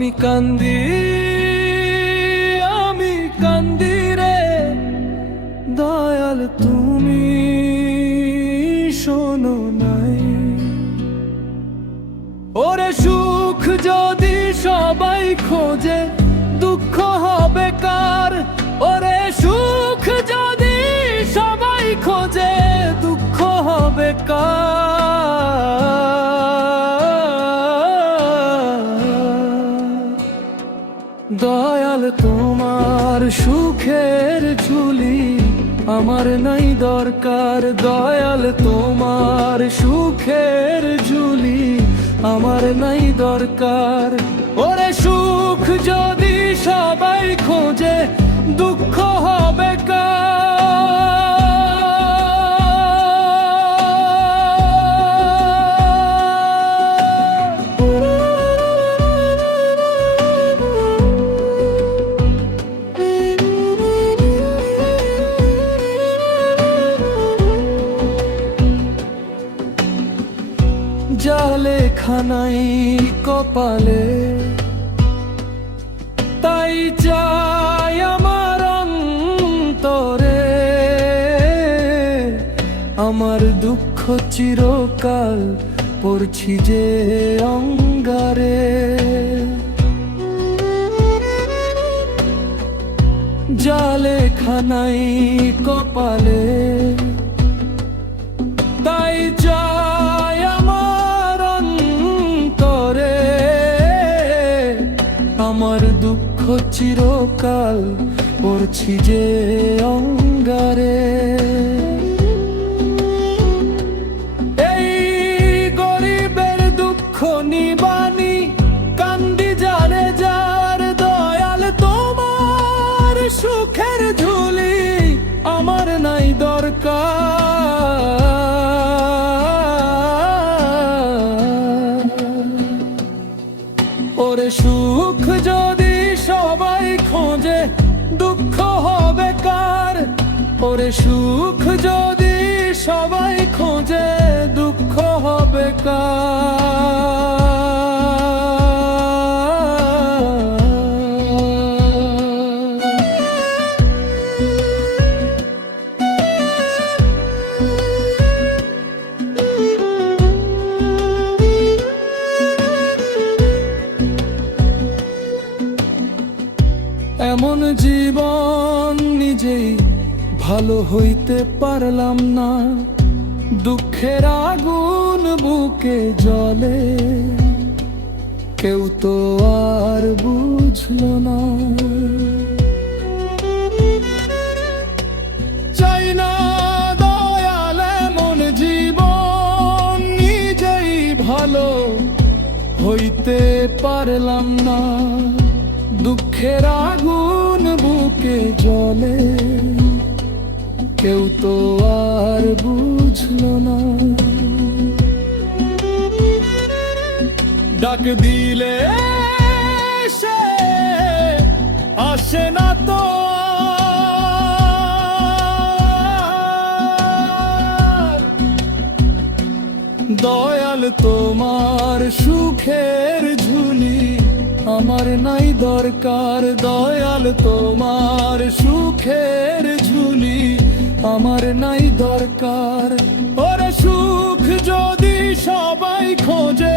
আমি কান্দি, আমি কান্দি রে দয়াল, তুমি শোনো নাই। ওরে সুখ যদি সবাই খোঁজে, দুঃখ হবে কার? ওরে সুখ যদি সবাই খোঁজে, দুঃখ হবে কার? দয়াল তোমার সুখের ঝুলি আমার নাই দরকার। দয়াল তোমার সুখের ঝুলি আমার নাই দরকার। ওরে সুখ যদি সবাই খোঁজে, দুঃখ হবে জালে খানাই কপালে, তাই চাই আমার অন্তরে। আমার দুঃখ চিরকাল পড়ছি যে অঙ্গারে। জালে খানাই কপালে, তাই চাই আমার অন্তরে। আমার দুঃখ চিরকাল পড়ছি যে অঙ্গারে। এই গরিবের দুঃখ নিবানি কান্দি জানে যার। দয়াল তোমার সুখের ঝুলি আমার নাই দরকার। ওরে সুখ যদি সবাই খোঁজে, দুঃখ হবে কার? ওরে সুখ যদি সবাই খোঁজে, দুঃখ হবে কার? এমন জীবন নিজেই ভালো হইতে পারলাম না। দুঃখের আগুন বুকে জ্বলে, কেউ তো আর বুঝলো না। চাই না দয়াল এমন জীবন, নিজেই ভালো হইতে পারলাম না। দুঃখের আগুন বুকে জ্বলে, কেউ তো আর বুঝলো না। ডাক দিলে সে আসে না তো, দয়াল তোমার সুখের ঝুলি আমার নাই দরকার। দয়াল তোমার সুখের ঝুলি আমার নাই দরকার। ওরে সুখ যদি সবাই খোঁজে,